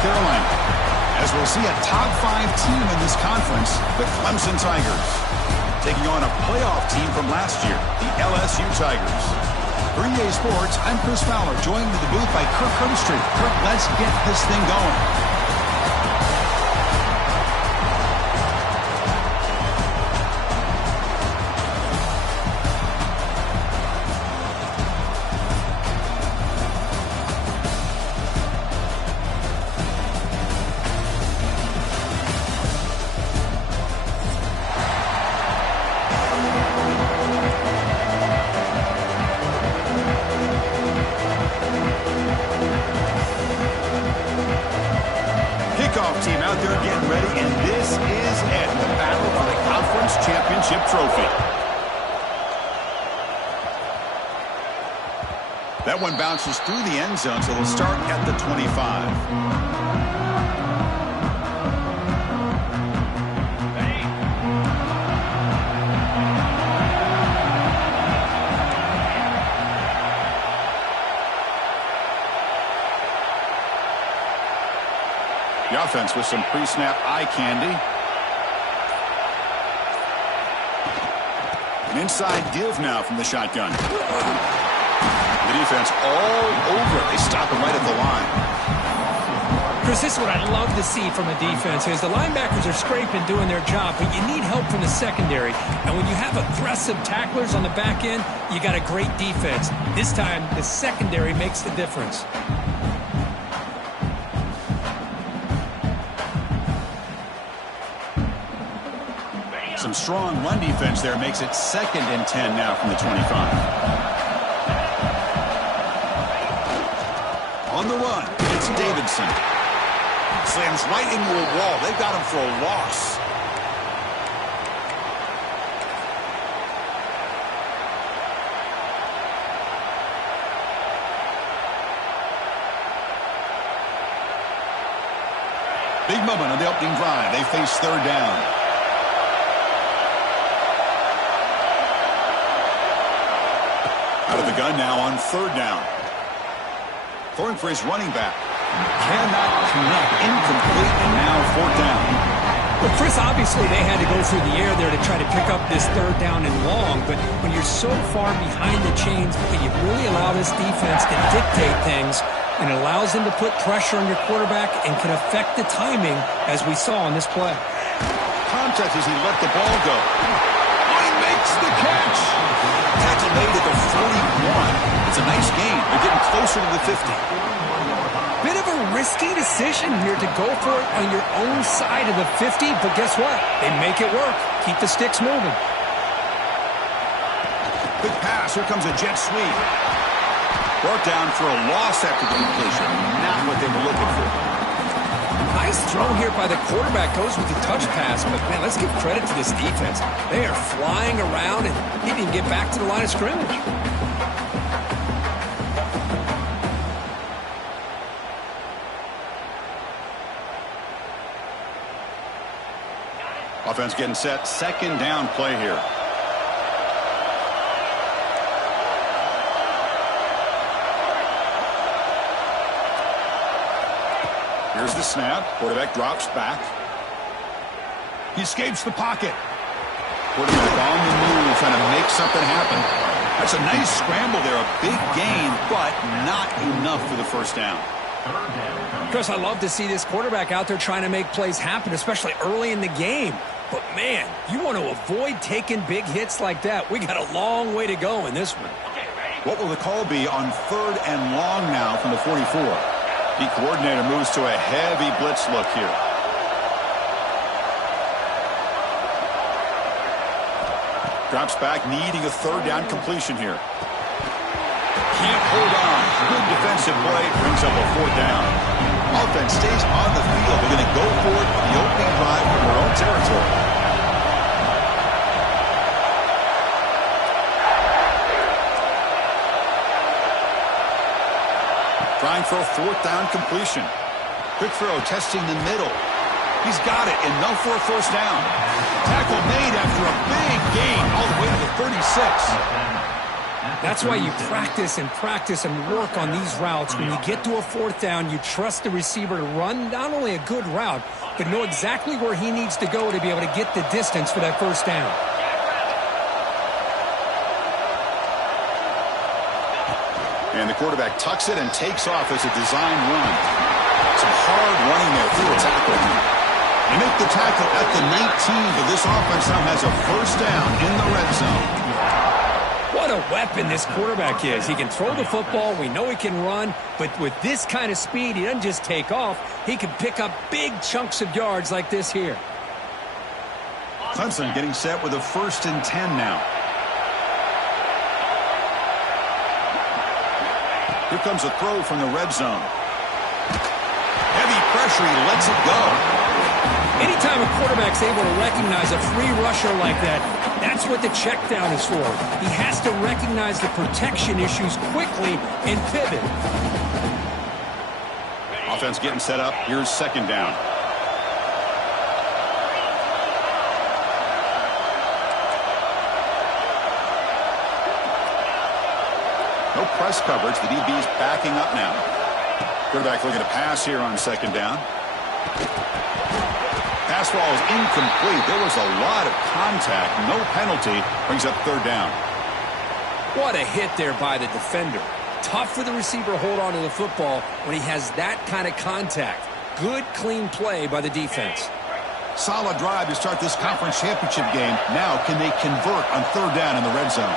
Carolina. As we'll see a top 5 team in this conference, the Clemson Tigers, taking on a playoff team from last year, the LSU Tigers. For EA Sports, I'm Chris Fowler, joined in the booth by Kirk Herbstreit. Kirk, let's get this thing going. Team out there getting ready, and this is it, the battle for the conference championship trophy. That one bounces through the end zone, so they'll start at the 25. The offense with some pre-snap eye candy. An inside give now from the shotgun. The defense all over it. They stop him right at the line. Chris, this is what I love to see from a defense is the linebackers are scraping, doing their job, but you need help from the secondary. And when you have aggressive tacklers on the back end, you got a great defense. This time, the secondary makes the difference. Some strong run defense there makes it 2nd and 10 now from the 25. On the run, it's Davidson. Slams right into a wall. They've got him for a loss. Big moment on the opening drive. They face 3rd down. Out of the gun now on 3rd down. Throwing for his running back. Cannot connect. Incomplete, and now 4th down. Well, Chris, obviously they had to go through the air there to try to pick up this 3rd down and long, but when you're so far behind the chains, you really allow this defense to dictate things, and it allows them to put pressure on your quarterback and can affect the timing, as we saw on this play. Contact as he let the ball go. He makes the catch. Tackle made at the 41. It's a nice gain. They're getting closer to the 50. Bit of a risky decision here to go for it on your own side of the 50, but guess what? They make it work. Keep the sticks moving. Quick pass. Here comes a jet sweep. Brought down for a loss after the completion. Not what they were looking for. Nice throw here by the quarterback. Goes with the touch pass, but man, let's give credit to this defense. They are flying around, and he didn't get back to the line of scrimmage. Offense getting set. 2nd down play here. Here's the snap. Quarterback drops back. He escapes the pocket. Quarterback on the move, trying to make something happen. That's a nice scramble there. A big gain, but not enough for the 1st down. Chris, I love to see this quarterback out there trying to make plays happen, especially early in the game. But, man, you want to avoid taking big hits like that. We got a long way to go in this one. What will the call be on 3rd and long now from the 44? The coordinator moves to a heavy blitz look here. Drops back, needing a 3rd down completion here. Can't hold on. Good defensive play. Brings up a 4th down. Offense stays on the field. They're going to go for it on the opening drive from their own territory. Trying for a 4th down completion. Quick throw, testing the middle. He's got it, enough for a 1st down. Tackle made after a big gain all the way to the 36. That's why you practice and practice and work on these routes. When you get to a fourth down, you trust the receiver to run not only a good route, but know exactly where he needs to go to be able to get the distance for that first down. And the quarterback tucks it and takes off as a design run. Some hard running there through a tackle. They make the tackle at the 19, but this offense now has a first down in the red zone. What a weapon this quarterback is. He can throw the football. We know he can run. But with this kind of speed, he doesn't just take off. He can pick up big chunks of yards like this here. Clemson getting set with a 1st and 10 now. Here comes a throw from the red zone. Heavy pressure. He lets it go. Anytime a quarterback's able to recognize a free rusher like that, that's what the check down is for. He has to recognize the protection issues quickly and pivot. Offense getting set up. Here's 2nd down. No press coverage. The DB's backing up now. Quarterback looking to pass here on 2nd down. Pass ball is incomplete. There was a lot of contact. No penalty. Brings up 3rd down. What a hit there by the defender. Tough for the receiver to hold on to the football when he has that kind of contact. Good, clean play by the defense. Solid drive to start this conference championship game. Now, can they convert on 3rd down in the red zone?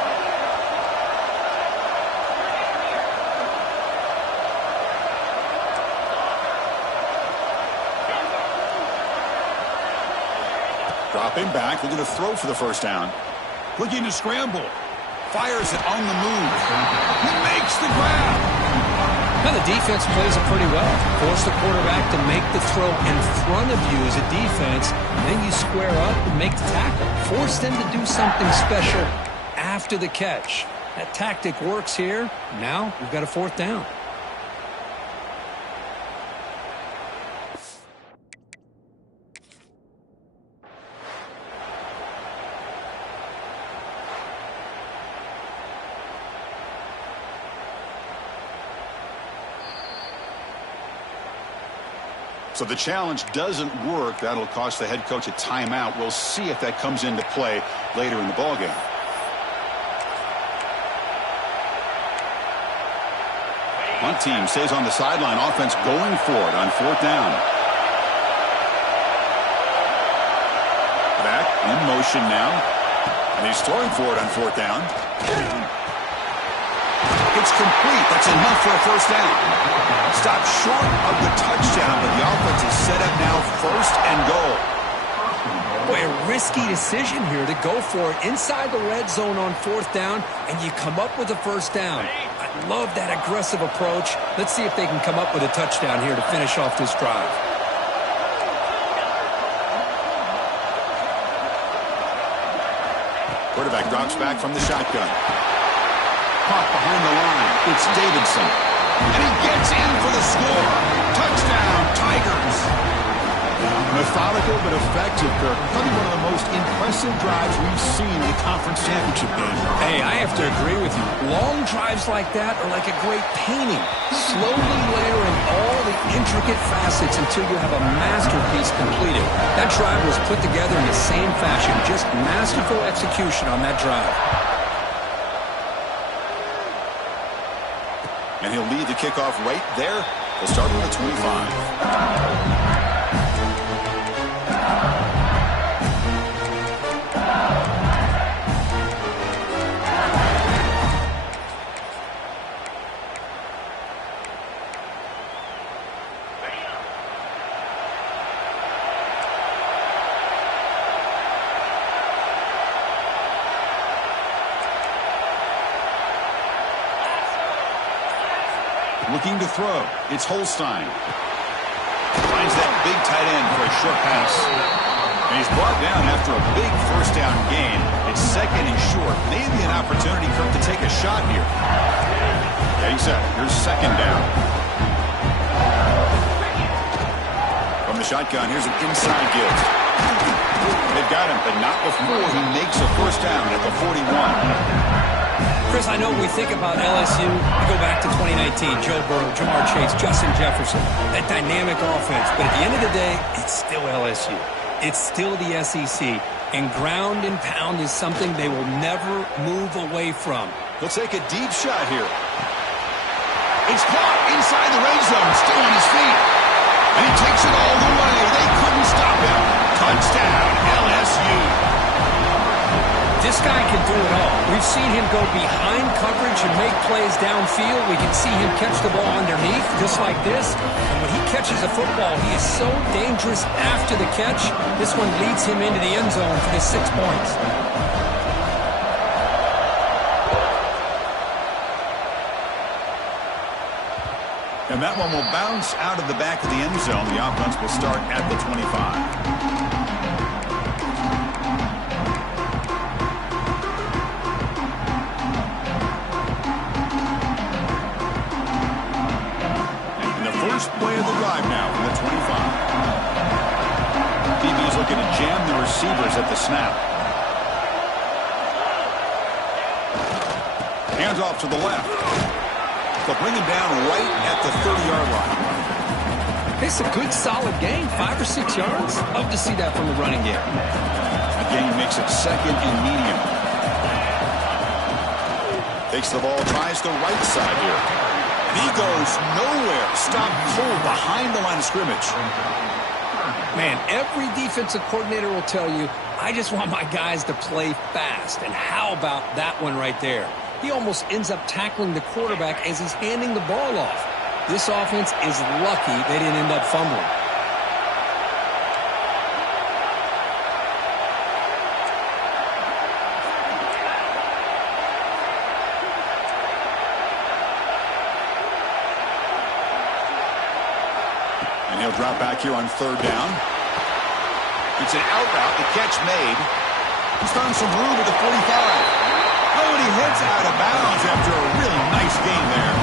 Dropping back, looking to throw for the 1st down. Looking to scramble. Fires it on the move. He makes the grab. Now the defense plays it pretty well. Force the quarterback to make the throw in front of you as a defense. And then you square up and make the tackle. Force them to do something special after the catch. That tactic works here. Now we've got a 4th down. So the challenge doesn't work. That'll cost the head coach a timeout. We'll see if that comes into play later in the ballgame. Punt team stays on the sideline. Offense going for it on 4th down. Back in motion now. And he's throwing for it on 4th down. It's complete. That's enough for a 1st down. Stopped short of the touchdown, but the offense is set up now 1st and goal. Boy, a risky decision here to go for it inside the red zone on 4th down, and you come up with a 1st down. I love that aggressive approach. Let's see if they can come up with a touchdown here to finish off this drive. Quarterback drops back from the shotgun. Caught behind the line. It's Davidson. And he gets in for the score. Touchdown, Tigers. Methodical but effective, Kirk. Probably one of the most impressive drives we've seen in the conference championship game. Hey, I have to agree with you. Long drives like that are like a great painting. Slowly layering all the intricate facets until you have a masterpiece completed. That drive was put together in the same fashion. Just masterful execution on that drive. And he'll lead the kickoff right there. They'll start with a 25. Looking to throw. It's Holstein. Finds that big tight end for a short pass. And he's brought down after a big 1st down gain. It's 2nd and short. Maybe an opportunity for him to take a shot here. Getting set. Here's 2nd down. From the shotgun, here's an inside give. They've got him, but not before he makes a 1st down at the 41. Chris, I know when we think about LSU, we go back to 2019, Joe Burrow, Jamar Chase, Justin Jefferson, that dynamic offense. But at the end of the day, it's still LSU. It's still the SEC. And ground and pound is something they will never move away from. He'll take a deep shot here. It's caught inside the red zone, still on his feet. And he takes it all the way. They couldn't stop him. Touchdown, LSU. This guy can do it all. We've seen him go behind coverage and make plays downfield. We can see him catch the ball underneath, just like this. And when he catches a football, he is so dangerous after the catch. This one leads him into the end zone for the 6 points. And that one will bounce out of the back of the end zone. The offense will start at the 25. First play of the drive now from the 25. DB's looking to jam the receivers at the snap. Hands off to the left. They'll bring him down right at the 30-yard line. It's a good, solid game, 5 or 6 yards. Love to see that from the running game. The game makes it second and medium. Takes the ball, tries the right side here. He goes nowhere. Stopped cold behind the line of scrimmage. Man, every defensive coordinator will tell you, I just want my guys to play fast. And how about that one right there? He almost ends up tackling the quarterback as he's handing the ball off. This offense is lucky they didn't end up fumbling. He'll drop back here on third down. It's an out route. The catch made. He's found some room at the 45. Oh, and he heads out of bounds after a really nice game there.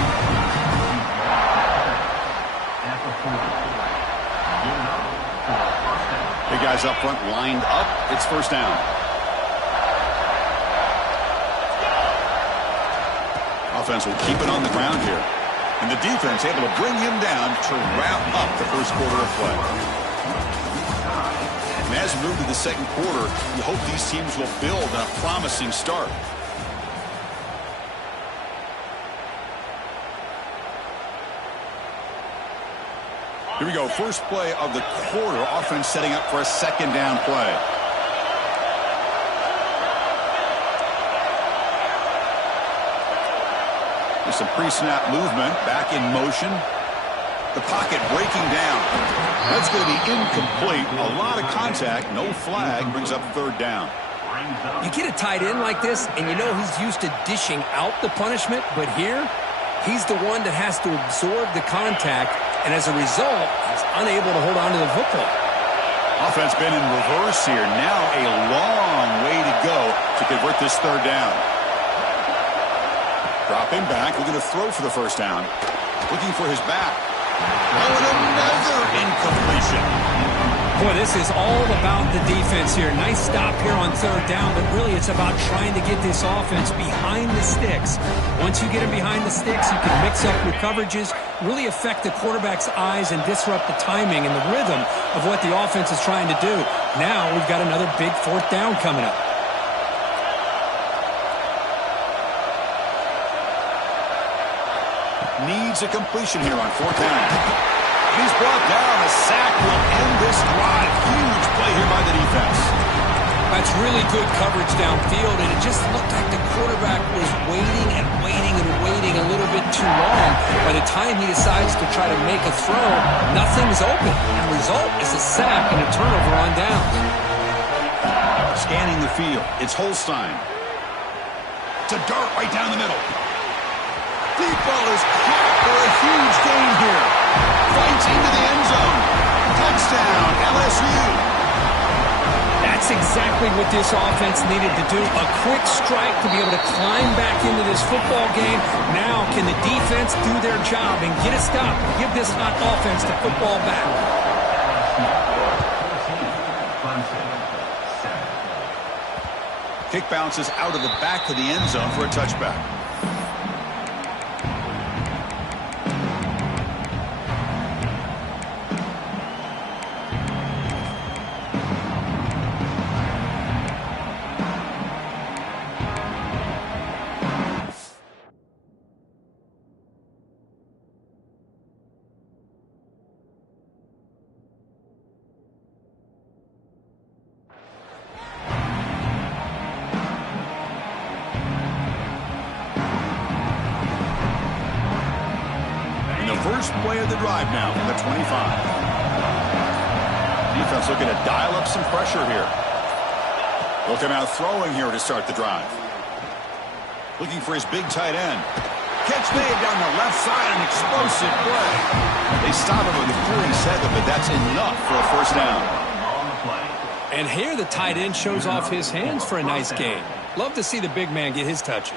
The guys up front lined up. It's first down. Offense will keep it on the ground here. And the defense able to bring him down to wrap up the first quarter of play. And as we move to the second quarter, you hope these teams will build on a promising start. Here we go. First play of the quarter. Offense setting up for a second down play. Some pre-snap movement, back in motion. The pocket breaking down. That's going to be incomplete. A lot of contact, no flag, brings up third down. You get a tight end like this, and you know he's used to dishing out the punishment, but here, he's the one that has to absorb the contact, and as a result, he's unable to hold on to the football. Offense been in reverse here. Now a long way to go to convert this third down. Dropping back, looking to throw for the first down. Looking for his back. Oh, and another incompletion. Boy, this is all about the defense here. Nice stop here on third down, but really it's about trying to get this offense behind the sticks. Once you get them behind the sticks, you can mix up your coverages, really affect the quarterback's eyes and disrupt the timing and the rhythm of what the offense is trying to do. Now we've got another big fourth down coming up. Needs a completion here on fourth down. He's brought down. A sack will end this drive. Huge play here by the defense. That's really good coverage downfield, and it just looked like the quarterback was waiting and waiting and waiting a little bit too long. By the time he decides to try to make a throw, nothing's open. And the result is a sack and a turnover on downs. Scanning the field, it's Holstein. To dart right down the middle. Deep ball is caught for a huge gain here. Fights into the end zone. Touchdown, LSU. That's exactly what this offense needed to do. A quick strike to be able to climb back into this football game. Now can the defense do their job and get a stop? Give this hot offense the football back. Kick bounces out of the back of the end zone for a touchback. first play of the drive now from the 25. Defense looking to dial up some pressure here. They'll come out throwing here to start the drive. Looking for his big tight end. Catch made down the left side, an explosive play. They stop him with the 47, but that's enough for a first down. And here the tight end shows off his hands for a nice gain. Love to see the big man get his touches.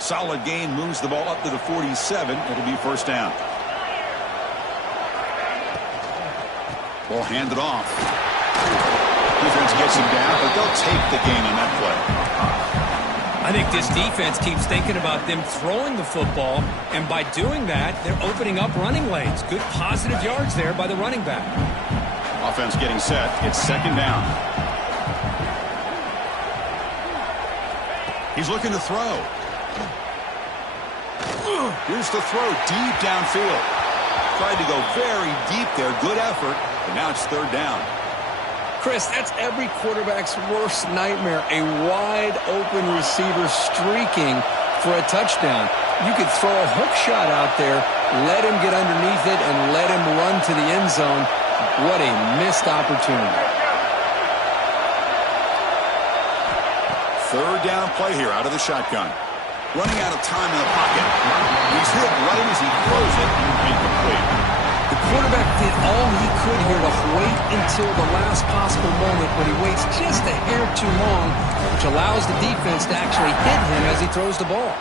Solid gain, moves the ball up to the 47. It'll be first down. Ball handed off. Defense gets him down, but they'll take the gain on that play. I think this defense keeps thinking about them throwing the football, and by doing that, they're opening up running lanes. Good positive yards there by the running back. Offense getting set. It's second down. He's looking to throw. Here's the throw deep downfield. Tried to go very deep there. Good effort, but now it's third down. Chris, that's every quarterback's worst nightmare, a wide-open receiver streaking for a touchdown. You could throw a hook shot out there, let him get underneath it, and let him run to the end zone. What a missed opportunity. Third down play here out of the shotgun. Running out of time in the pocket. He's hit right as he throws it. Incomplete. The quarterback did all he could here to wait until the last possible moment, but he waits just a hair too long, which allows the defense to actually hit him as he throws the ball.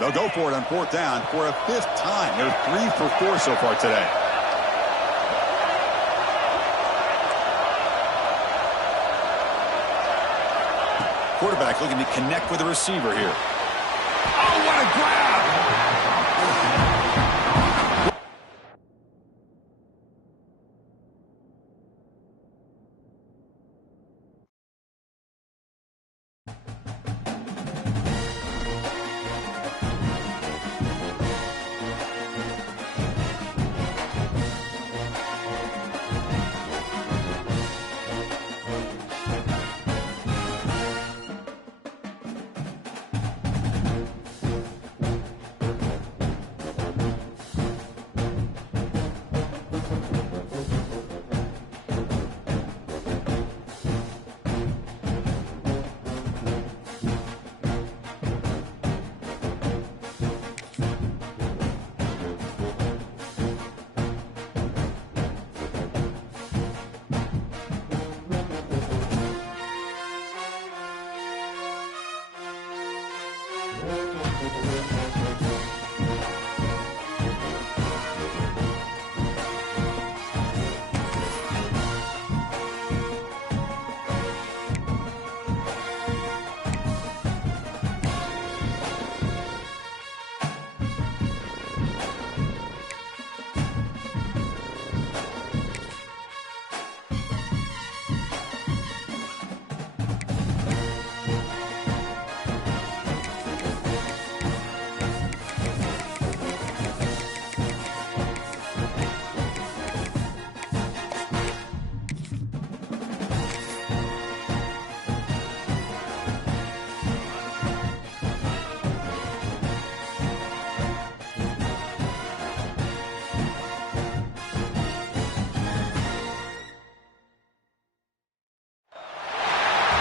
They'll go for it on fourth down for a fifth time. They're 3 for 4 so far today. Quarterback looking to connect with the receiver here. Oh, what a grab!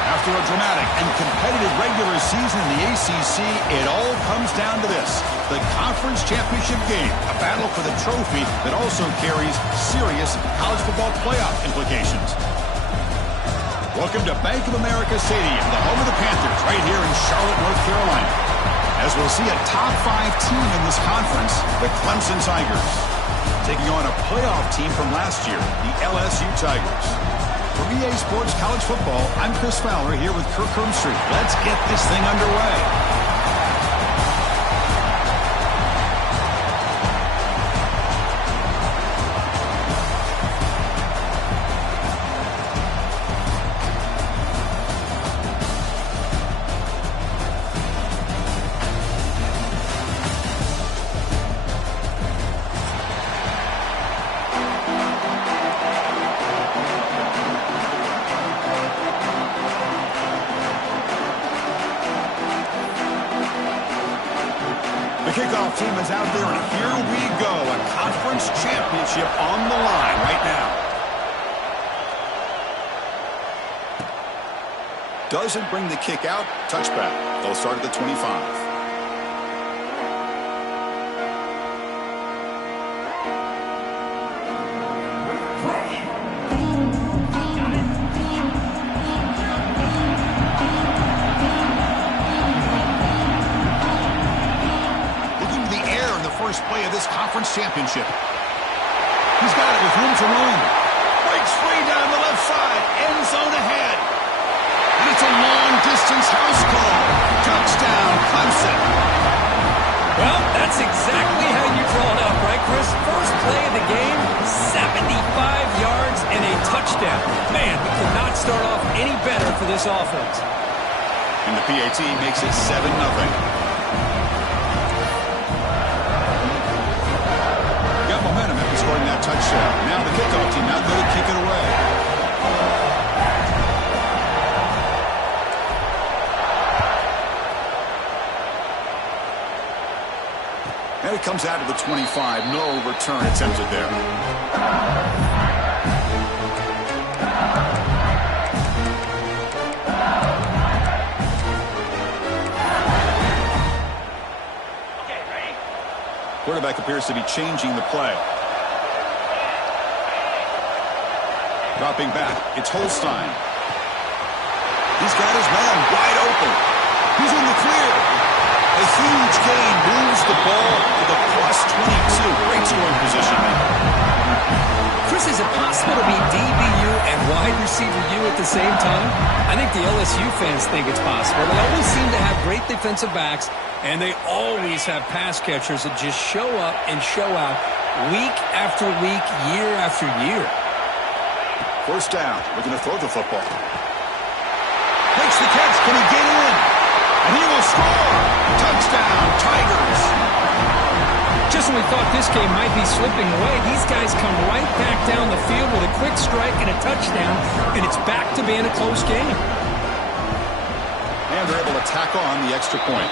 After a dramatic and competitive regular season in the ACC, it all comes down to this: the conference championship game, a battle for the trophy that also carries serious college football playoff implications. Welcome to Bank of America Stadium, the home of the Panthers, right here in Charlotte, North Carolina, as we'll see a top 5 team in this conference, the Clemson Tigers, taking on a playoff team from last year, the LSU Tigers. For EA Sports College Football, I'm Chris Fowler here with Kirk Hermstreet. Let's get this thing underway. kickoff team is out there, and here we go. A conference championship on the line right now. Doesn't bring the kick out. Touchback. They'll start at the 25. First play of this conference championship. He's got it with room to run. Breaks free down the left side. End zone ahead. And it's a long-distance house call. Touchdown, Clemson. Well, that's exactly how you draw it up, right, Chris? First play of the game, 75 yards and a touchdown. Man, we could not start off any better for this offense. And the PAT makes it 7-0. Momentum after scoring that touchdown. Now the kickoff team out there to kick it away. And it comes out of the 25. No return attempted there. Quarterback appears to be changing the play. Dropping back, it's Holstein. He's got his man wide open. He's in the clear. A huge gain moves the ball to the +22. Great scoring position there. Chris, is it possible to be DBU and wide receiver U at the same time? I think the LSU fans think it's possible. They always seem to have great defensive backs, and they always have pass catchers that just show up and show out week after week, year after year. First down, looking to throw the football. Makes the catch, can he get in? And he will score! Touchdown, Tigers! Just when we thought this game might be slipping away, these guys come right back down the field with a quick strike and a touchdown, and it's back to being a close game. And they're able to tack on the extra point.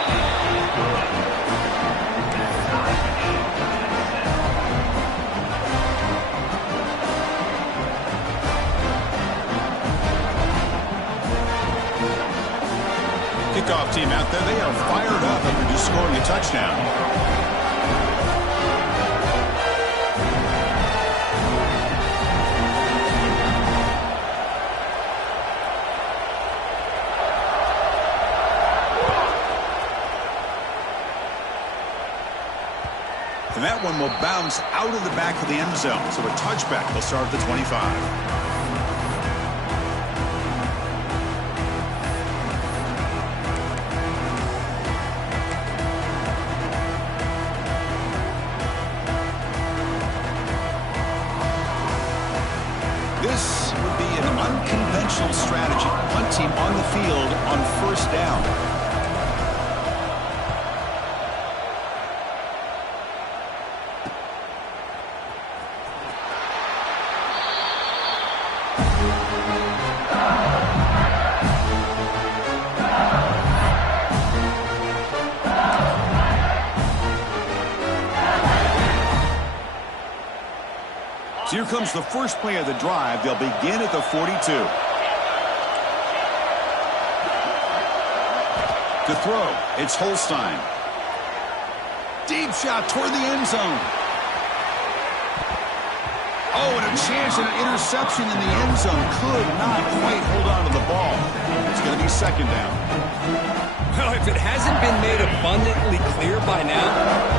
Kickoff team out there, they are fired up after just scoring a touchdown. And that one will bounce out of the back of the end zone. So a touchback. They'll start at the 25. This would be an unconventional strategy. Punt team on the field on first down. So here comes the first play of the drive. They'll begin at the 42. To throw, it's Holstein. Deep shot toward the end zone. Oh, and a chance at an interception in the end zone. Could not quite hold on to the ball. It's going to be second down. Well, if it hasn't been made abundantly clear by now,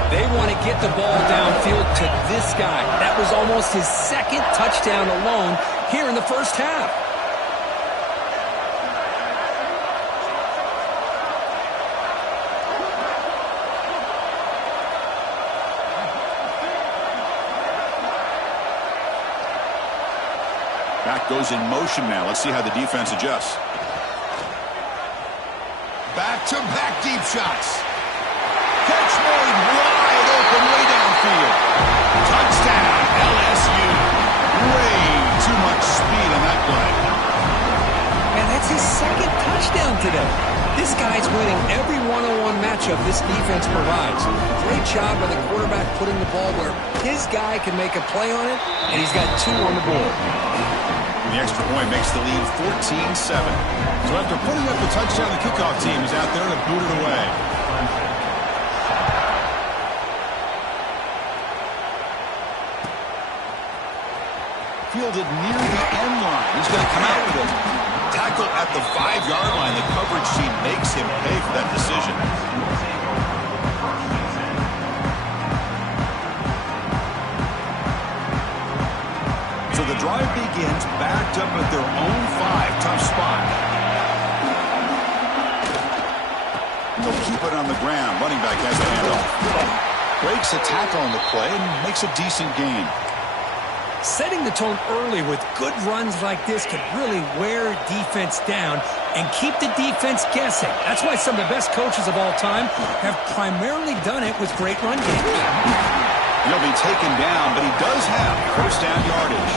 they want to get the ball downfield to this guy. That was almost his second touchdown alone here in the first half. Back goes in motion now. Let's see how the defense adjusts. Back-to-back deep shots. Catch made wide open way downfield. Touchdown, LSU. Way too much speed on that play. And that's his second touchdown today. This guy's winning every one-on-one matchup this defense provides. Great job by the quarterback putting the ball where his guy can make a play on it, and he's got 2 on the board. The extra point makes the lead 14-7. So after putting up the touchdown, the kickoff team is out there to boot it away. Fielded near the end line. He's going to come out with it. Tackle at the 5-yard line. The coverage team makes him pay for that decision. So the drive begins backed up at their own 5. Tough spot. They'll keep it on the ground. Running back has the handoff. Breaks a tackle on the play and makes a decent gain. Setting the tone early with good runs like this can really wear defense down and keep the defense guessing. That's why some of the best coaches of all time have primarily done it with great run games. He'll be taken down, but he does have first down yardage.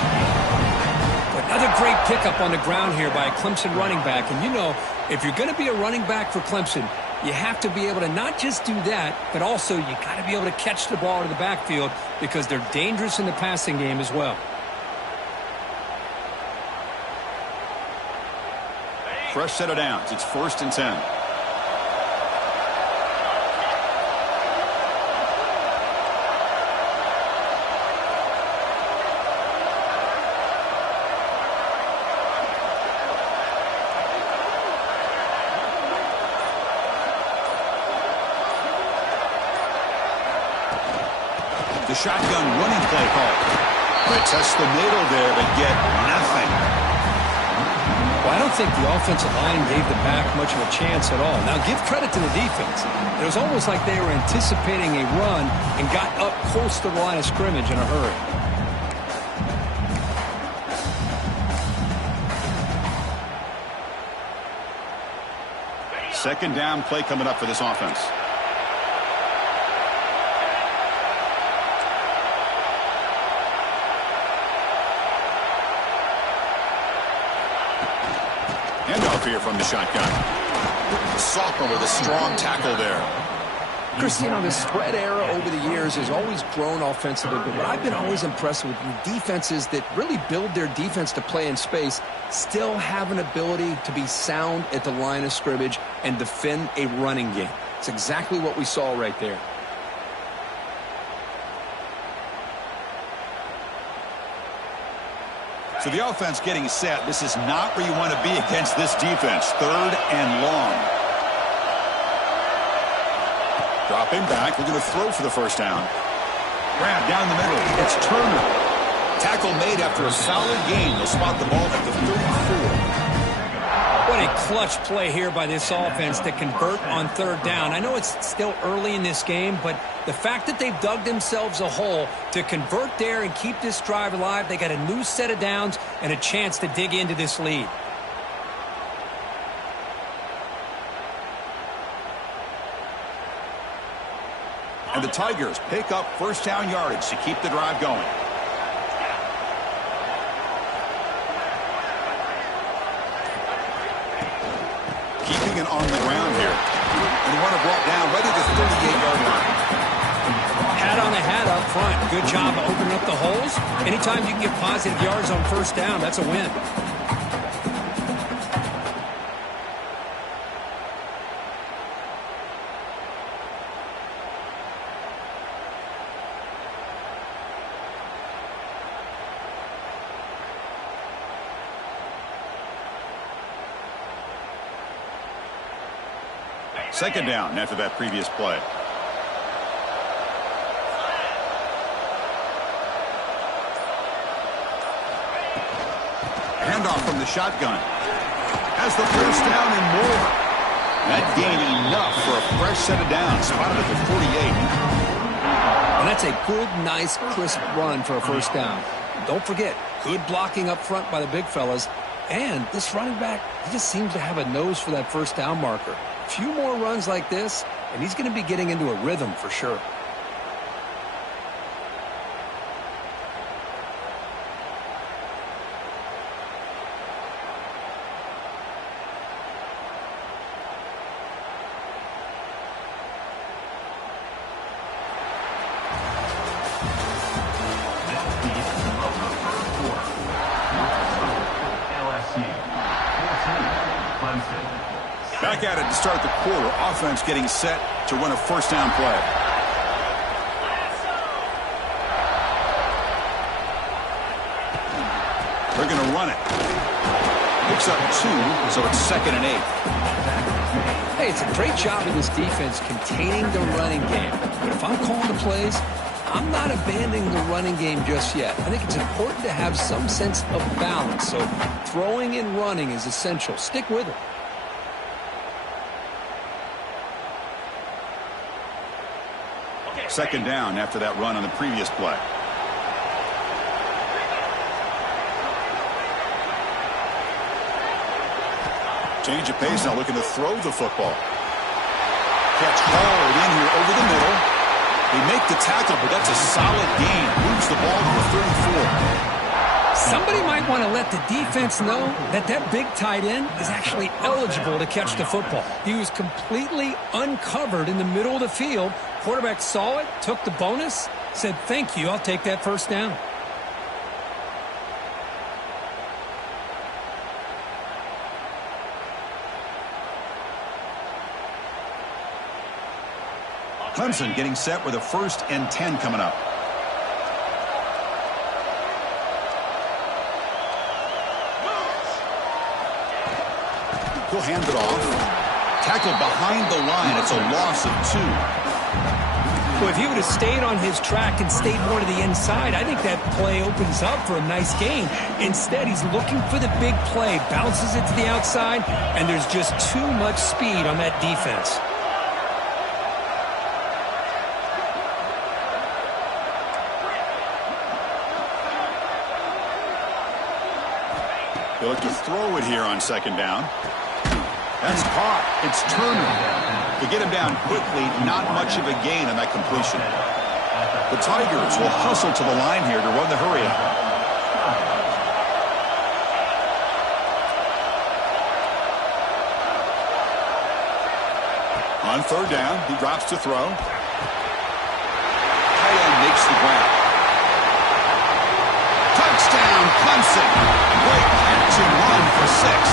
Another great pickup on the ground here by a Clemson running back. And you know, if you're going to be a running back for Clemson, you have to be able to not just do that, but also you got to be able to catch the ball in the backfield because they're dangerous in the passing game as well. Fresh set of downs. It's 1st and 10. The shotgun running play call. They test the middle there, but get nothing. Well, I don't think the offensive line gave the back much of a chance at all. Now, give credit to the defense. It was almost like they were anticipating a run and got up close to the line of scrimmage in a hurry. Second down play coming up for this offense. Handoff here from the shotgun. Sophomore with a strong tackle there. Chris, you know, the spread era over the years has always grown offensively, but what I've been always impressed with the defenses that really build their defense to play in space still have an ability to be sound at the line of scrimmage and defend a running game. It's exactly what we saw right there. So the offense getting set. This is not where you want to be against this defense. 3rd and long. Dropping back. We're going to throw for the first down. Grab down the middle. It's Turner. Tackle made after a solid gain. They'll spot the ball at the 34. What a clutch play here by this offense to convert on 3rd down. I know it's still early in this game, but the fact that they've dug themselves a hole to convert there and keep this drive alive, they got a new set of downs and a chance to dig into this lead. And the Tigers pick up first down yardage to keep the drive going. Keeping it on the ground here. And the runner brought down right at the 38-yard line. Hat on a hat up front. Good job of opening up the holes. Anytime you can get positive yards on first down, that's a win. Second down after that previous play. Handoff from the shotgun. Has the first down and more. That gain enough for a fresh set of downs. Spotted at the 48. And that's a good, nice, crisp run for a first down. Don't forget, good blocking up front by the big fellas. And this running back, he just seems to have a nose for that first down marker. A few more runs like this, and he's going to be getting into a rhythm for sure. Back at it to start the quarter. Offense getting set to run a first down play. They're going to run it. Picks up 2, so it's 2nd and 8. Hey, it's a great job of this defense containing the running game. But if I'm calling the plays, I'm not abandoning the running game just yet. I think it's important to have some sense of balance. So throwing and running is essential. Stick with it. Second down after that run on the previous play. Change of pace now, looking to throw the football. Catch hauled in here over the middle. They make the tackle, but that's a solid gain. Moves the ball to the 34. Somebody might want to let the defense know that that big tight end is actually eligible to catch the football. He was completely uncovered in the middle of the field. Quarterback saw it, took the bonus, said, "Thank you, I'll take that first down." Clemson getting set with a 1st and 10 coming up. He'll hand it off. Tackled behind the line. It's a loss of 2. Well, if he would have stayed on his track and stayed more to the inside, I think that play opens up for a nice gain. Instead, he's looking for the big play, bounces it to the outside, and there's just too much speed on that defense. They look to throw it here on 2nd down. That's caught. It's Turner. To get him down quickly, not much of a gain on that completion. The Tigers will hustle to the line here to run the hurry up. On 3rd down, he drops to throw. Tight end makes the grab. Touchdown, Clemson. Great catch and run for 6.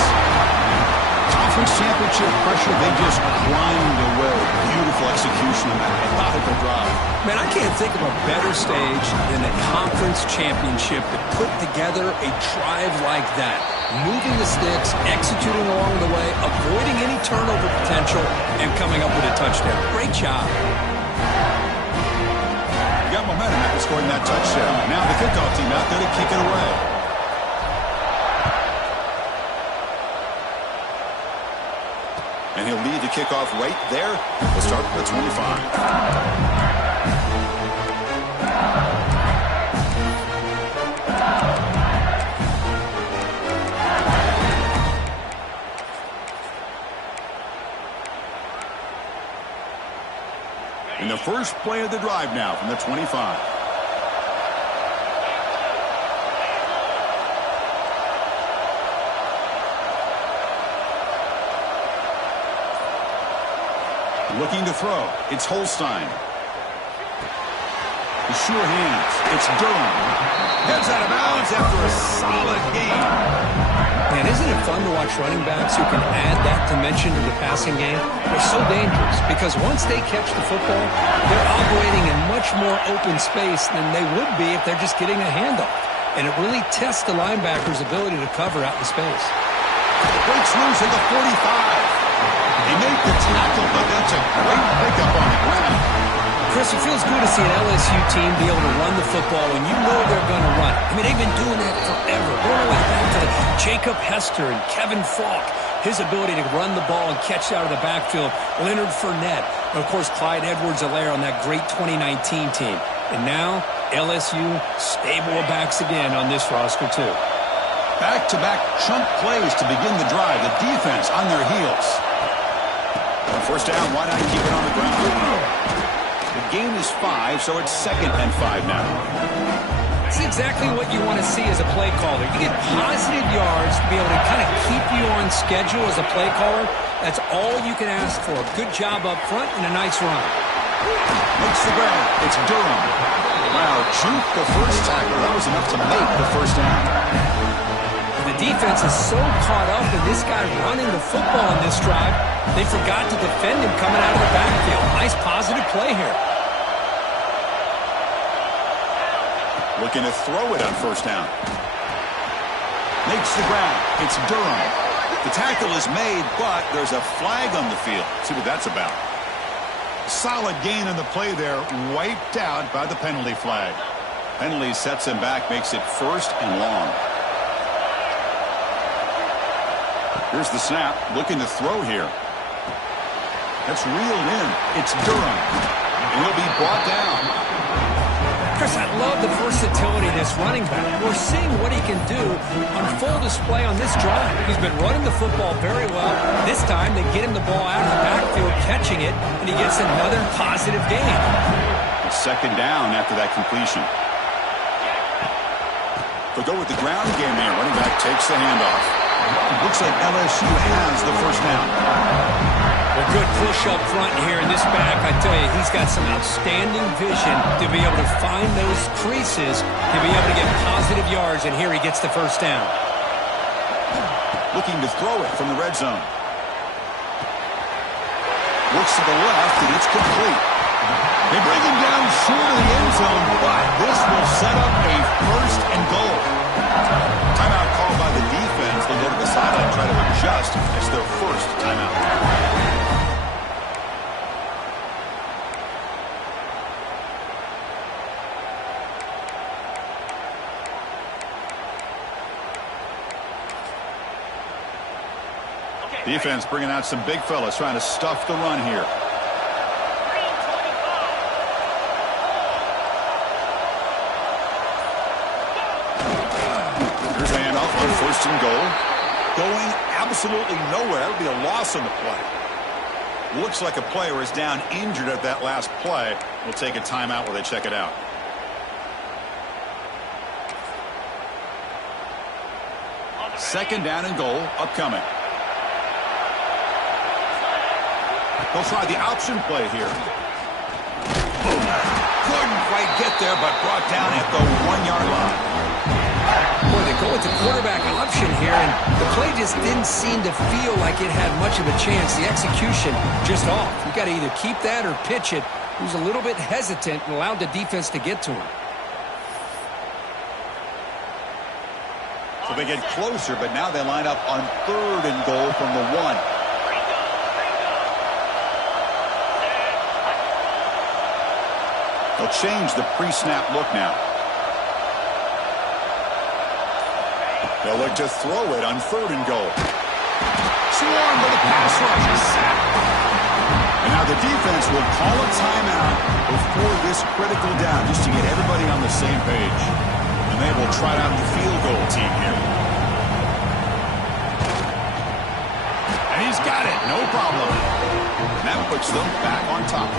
Conference championship pressure, they just grind away. Beautiful execution on that methodical drive. Man, I can't think of a better stage than a conference championship to put together a drive like that. Moving the sticks, executing along the way, avoiding any turnover potential, and coming up with a touchdown. Great job. You got momentum after scoring that touchdown. Now the kickoff team out there to kick it away. And he'll lead the kickoff right there. We'll start at the 25. And the first play of the drive now from the 25. Looking to throw. It's Holstein. The sure hands. It's Durham. Heads out of bounds after a solid game. Man, isn't it fun to watch running backs who can add that dimension to the passing game? They're so dangerous because once they catch the football, they're operating in much more open space than they would be if they're just getting a handoff. And it really tests the linebacker's ability to cover out in space. Breaks loose at the 45. They make the tackle, but that's a great pickup on the ground. Chris, it feels good to see an LSU team be able to run the football when you know they're going to run it. I mean, they've been doing that forever. Going all the way back to Jacob Hester and Kevin Falk. His ability to run the ball and catch out of the backfield. Leonard Fournette. And, of course, Clyde Edwards-Helaire on that great 2019 team. And now, LSU stable of backs again on this roster, too. Back-to-back chunk plays to begin the drive. The defense on their heels. First down, why not keep it on the ground? The game is 5, so it's 2nd and 5 now. That's exactly what you want to see as a play caller. You get positive yards to be able to kind of keep you on schedule as a play caller. That's all you can ask for. Good job up front and a nice run. Makes the grab. It's Durham. Wow, juke the first tackle. That was enough to make the first down. The defense is so caught up in this guy running the football in this drive, they forgot to defend him coming out of the backfield. Nice positive play here. Looking to throw it on first down. Makes the ground. It's Durham. The tackle is made, but there's a flag on the field. See what that's about. Solid gain on the play there, wiped out by the penalty flag. Penalty sets him back, makes it first and long. Here's the snap, looking to throw here. That's reeled in. It's Durham, and he'll be brought down. Chris, I love the versatility of this running back. We're seeing what he can do on full display on this drive. He's been running the football very well. This time, they get him the ball out of the backfield, catching it, and he gets another positive gain. A second down after that completion. They'll go with the ground game here. Running back takes the handoff. It looks like LSU has the first down. A good push up front here in this back. I tell you, he's got some outstanding vision to be able to find those creases, to be able to get positive yards, and here he gets the first down. Looking to throw it from the red zone. Looks to the left, and it's complete. They bring him down short of the end zone, but this will set up a first and goal. Timeout called by the defense. They'll go to the sideline, try to adjust. It's their first timeout. Defense bringing out some big fellas, trying to stuff the run here. Here's a handoff on first and goal. Going absolutely nowhere. That would be a loss on the play. Looks like a player is down injured at that last play. We'll take a timeout while they check it out. Second down and goal upcoming. They'll try the option play here. Boom. Couldn't quite get there, but brought down at the 1-yard line. Boy, they go with the quarterback option here, and the play just didn't seem to feel like it had much of a chance. The execution just off. You got to either keep that or pitch it. He was a little bit hesitant and allowed the defense to get to him. So they get closer, but now they line up on third and goal from the 1. They'll change the pre-snap look now. They'll look to throw it on third and goal. Swarmed by the pass rush. Is sacked. And now the defense will call a timeout before this critical down, just to get everybody on the same page. And they will try out the field goal team here. And he's got it. No problem. And that puts them back on top.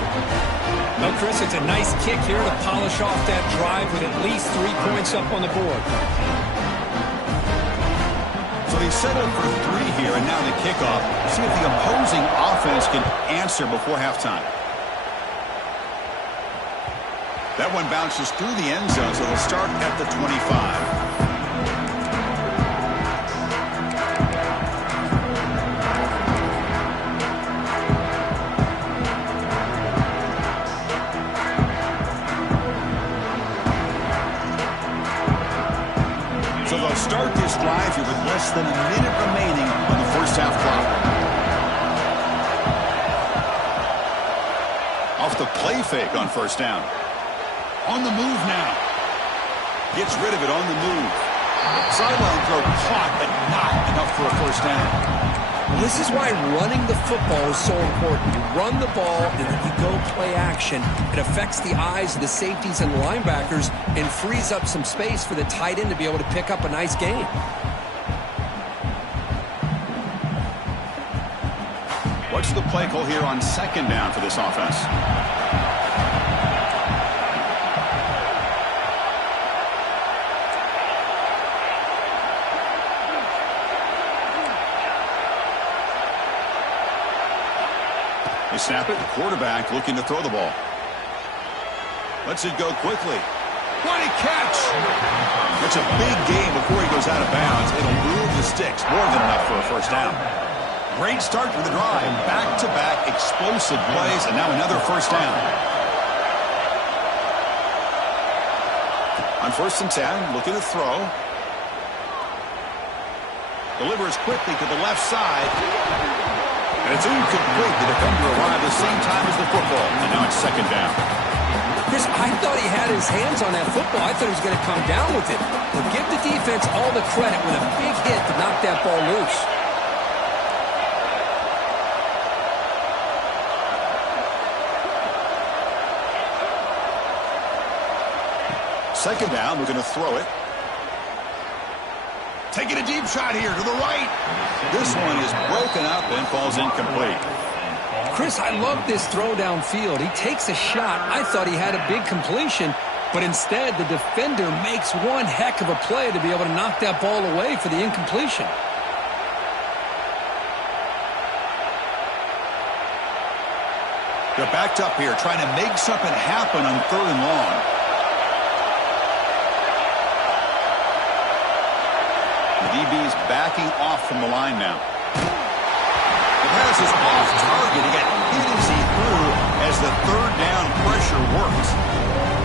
Well, Chris, it's a nice kick here to polish off that drive with at least 3 points up on the board. So they settled for 3 here, and now the kickoff. See if the opposing offense can answer before halftime. That one bounces through the end zone, so they'll start at the 25. Start this drive here with less than a minute remaining on the first half clock. Off the play fake on first down. On the move now. Gets rid of it on the move. Sideline throw caught, but not enough for a first down. Well, this is why running the football is so important. You run the ball, and then you go play action. It affects the eyes of the safeties and the linebackers and frees up some space for the tight end to be able to pick up a nice gain. What's the play call here on second down for this offense? They snap it. Quarterback looking to throw the ball. Lets it go quickly. What a catch! It's a big gain before he goes out of bounds. It'll move sticks. More than enough for a first down. Great start to the drive. Back-to-back explosive plays, and now another first down. On 1st and 10, looking to throw. Delivers quickly to the left side. And it's incomplete. The defender arrived the same time as the football. And now it's 2nd down. Chris, I thought he had his hands on that football. I thought he was going to come down with it. But give the defense all the credit with a big hit to knock that ball loose. Second down, we're going to throw it. Taking a deep shot here to the right. This one is broken up and falls incomplete. Chris, I love this throw downfield. He takes a shot. I thought he had a big completion, but instead the defender makes one heck of a play to be able to knock that ball away for the incompletion. They're backed up here, trying to make something happen on 3rd and long. DB's backing off from the line now. The pass is off target. He got hit as he threw as the 3rd down pressure works.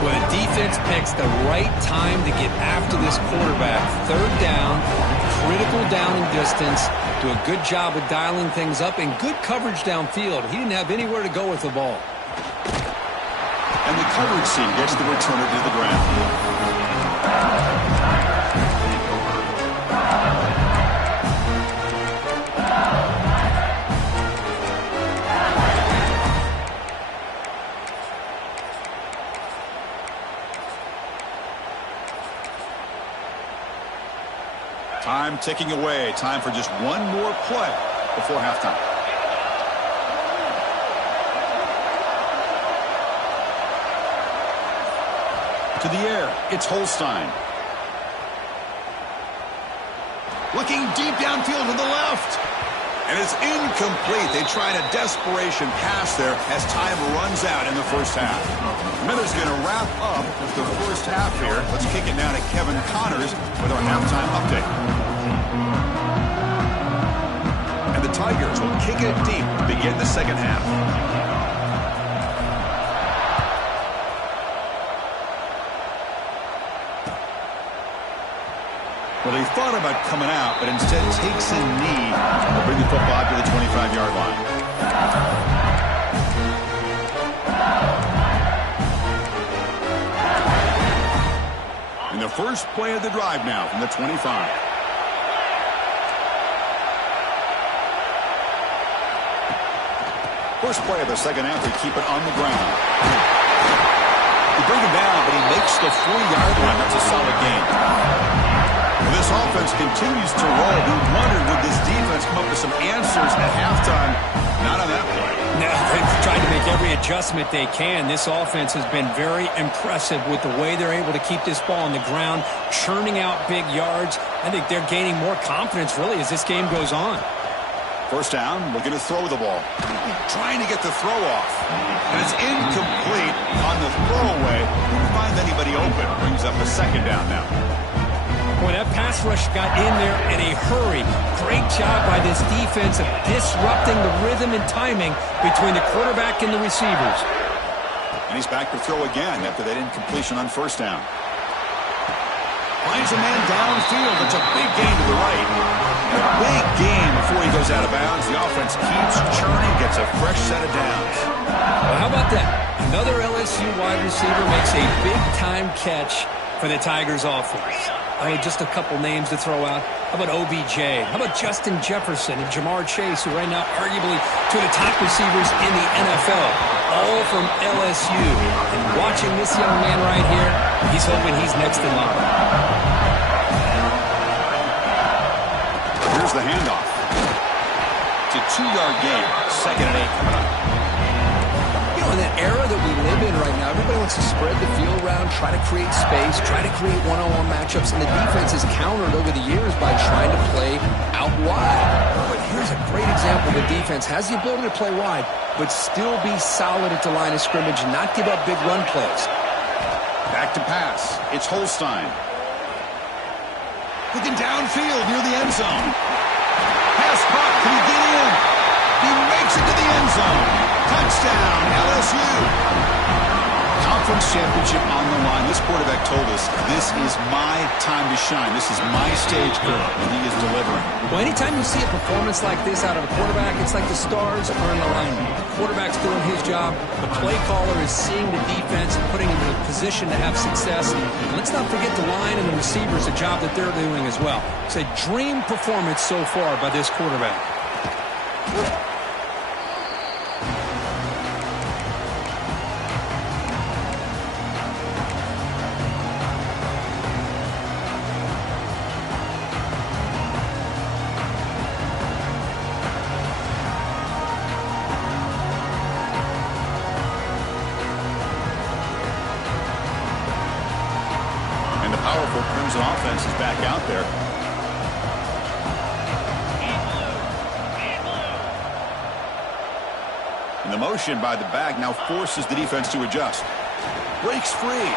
Well, the defense picks the right time to get after this quarterback. 3rd down, critical down and distance. Do a good job of dialing things up and good coverage downfield. He didn't have anywhere to go with the ball. And the coverage team gets the returner to the ground. Time ticking away. Time for just one more play before halftime. To the air, it's Holstein. Looking deep downfield to the left. And it's incomplete. They tried a desperation pass there as time runs out in the first half. Miller's going to wrap up with the first half here. Let's kick it now to Kevin Connors with our halftime update. And the Tigers will kick it deep to begin the second half. Well, they thought about coming out, but instead takes a knee to bring the football to the 25-yard line. And the first play of the drive now from the 25. First play of the second half, they keep it on the ground. They bring him down, but he makes the 40-yard line. That's a solid gain. Well, this offense continues to roll. We wondered, would this defense come up with some answers at halftime? Not on that play. No, they've tried to make every adjustment they can. This offense has been very impressive with the way they're able to keep this ball on the ground, churning out big yards. I think they're gaining more confidence, really, as this game goes on. First down, looking to throw the ball. Trying to get the throw off. And it's incomplete on the throwaway. Didn't find anybody open. Brings up a second down now. Boy, that pass rush got in there in a hurry. Great job by this defense of disrupting the rhythm and timing between the quarterback and the receivers. And he's back to throw again after that incompletion on first down. Finds a man downfield. It's a big gain to the right. And a big gain before he goes out of bounds. The offense keeps churning, gets a fresh set of downs. Well, how about that? Another LSU wide receiver makes a big-time catch for the Tigers offense. Just a couple names to throw out. How about OBJ? How about Justin Jefferson and Jamar Chase, who right now arguably two of the top receivers in the NFL, all from LSU. And watching this young man right here, he's hoping he's next in line. Here's the handoff. It's a 2-yard gain. 2nd and 8 coming up. In that era that we live in right now, everybody wants to spread the field around, try to create space, try to create one-on-one matchups, and the defense has countered over the years by trying to play out wide. But here's a great example. The defense has the ability to play wide, but still be solid at the line of scrimmage and not give up big run plays. Back to pass. It's Holstein. Looking downfield near the end zone. Pass caught. Can he get in? He makes it to the end zone. Touchdown, LSU. Conference championship on the line. This quarterback told us, this is my time to shine. This is my stage, and he is delivering. Well, anytime you see a performance like this out of a quarterback, it's like the stars are in alignment. The quarterback's doing his job. The play caller is seeing the defense and putting him in a position to have success. And let's not forget the line and the receivers, the job that they're doing as well. It's a dream performance so far by this quarterback. Powerful Crimson offense is back out there. And the motion by the back now forces the defense to adjust. Breaks free.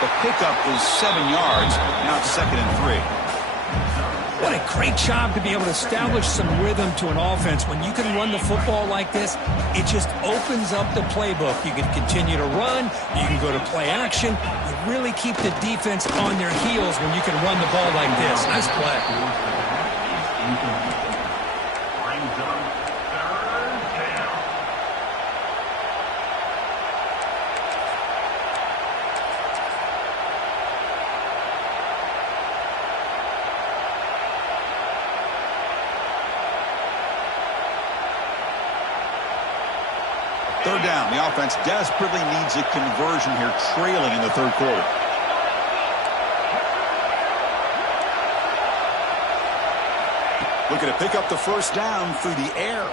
The pickup is 7 yards. Now it's 2nd and 3. What a great job to be able to establish some rhythm to an offense. When you can run the football like this, it just opens up the playbook. You can continue to run. You can go to play action. You really keep the defense on their heels when you can run the ball like this. Nice play. Third down. The offense desperately needs a conversion here, trailing in the third quarter. Looking to pick up the first down through the air.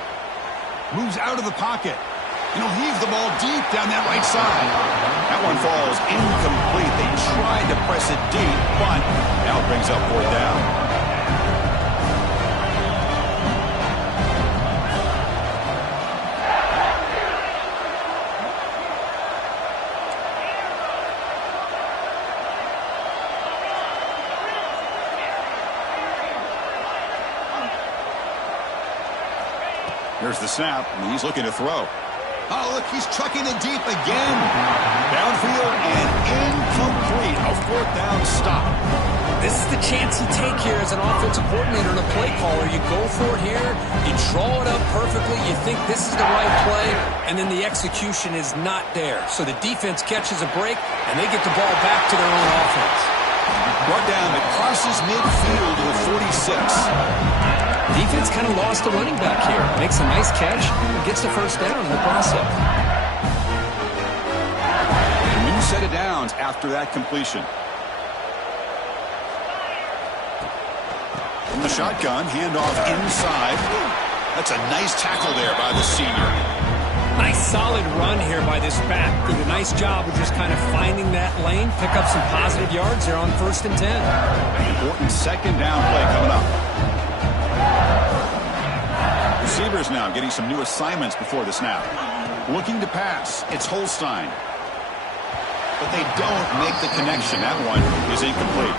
Moves out of the pocket. And he'll heave the ball deep down that right side. That one falls incomplete. They tried to press it deep, but now it brings up 4th down. Here's the snap, and he's looking to throw. Oh, look, he's chucking it deep again. Downfield and incomplete. A 4th down stop. This is the chance you take here as an offensive coordinator and a play caller. You go for it here. You draw it up perfectly. You think this is the right play, and then the execution is not there. So the defense catches a break, and they get the ball back to their own offense. Brought down, it crosses midfield to the 46. Defense kind of lost the running back here. Makes a nice catch and gets the first down in the process. A new set of downs after that completion. From the shotgun, handoff inside. That's a nice tackle there by the senior. Nice solid run here by this back. Did a nice job of just kind of finding that lane, pick up some positive yards there on 1st and 10. Important 2nd down play coming up. Receivers now getting some new assignments before the snap. Looking to pass. It's Holstein. But they don't make the connection. That one is incomplete.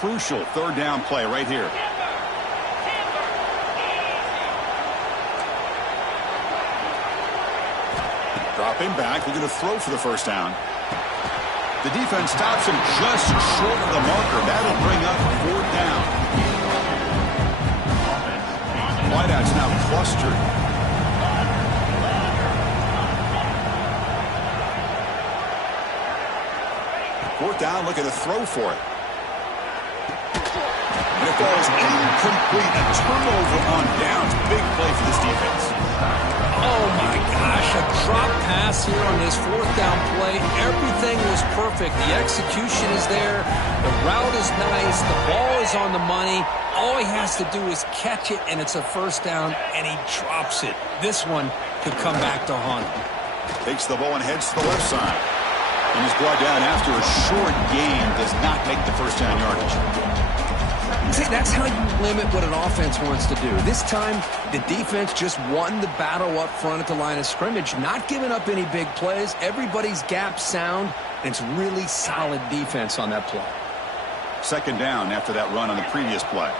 Crucial 3rd down play right here. Dropping back, looking to throw for the first down. The defense stops him just short of the marker. That'll bring up 4th down. Wideouts now clustered. 4th down, looking to throw for it. And it falls incomplete. A turnover on downs. Big play for this defense. Oh, my gosh, a drop pass here on this 4th down play. Everything was perfect. The execution is there. The route is nice. The ball is on the money. All he has to do is catch it, and it's a 1st down, and he drops it. This one could come back to haunt him. Takes the ball and heads to the left side. And is brought down after a short gain. Does not make the 1st down yardage. See, that's how you limit what an offense wants to do. This time, the defense just won the battle up front at the line of scrimmage, not giving up any big plays. Everybody's gap sound, and it's really solid defense on that play. Second down after that run on the previous play.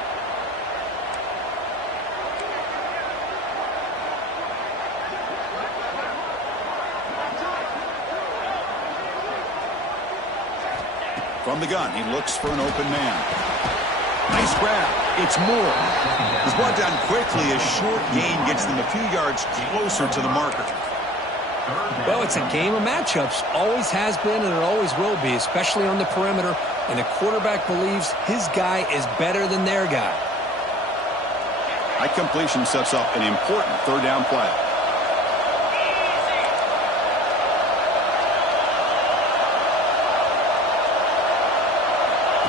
From the gun, he looks for an open man. Nice grab. It's Moore. He's brought down quickly. A short gain gets them a few yards closer to the marker. Well, it's a game of matchups. Always has been, and it always will be, especially on the perimeter. And the quarterback believes his guy is better than their guy. That completion sets up an important third down play.